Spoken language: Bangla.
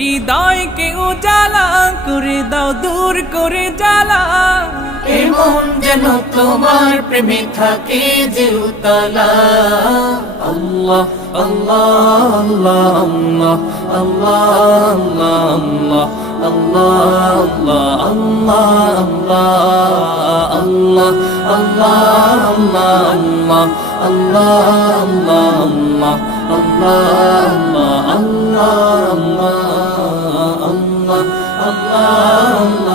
হৃদয়কে উজালা করে দাও, দূর করে জ্বালা। এমন যেন তোমার প্রেমে থাকে যে উতলা। আল্লাহ আল্লাহ আল্লাহ আল্লাহ আল্লাহ আল্লাহ আল্লাহ আল্লাহ আল্লাহ আল্লাহ আল্লাহ আল্লাহ আল্লাহ আল্লাহ আল্লাহ আল্লাহ আল্লাহ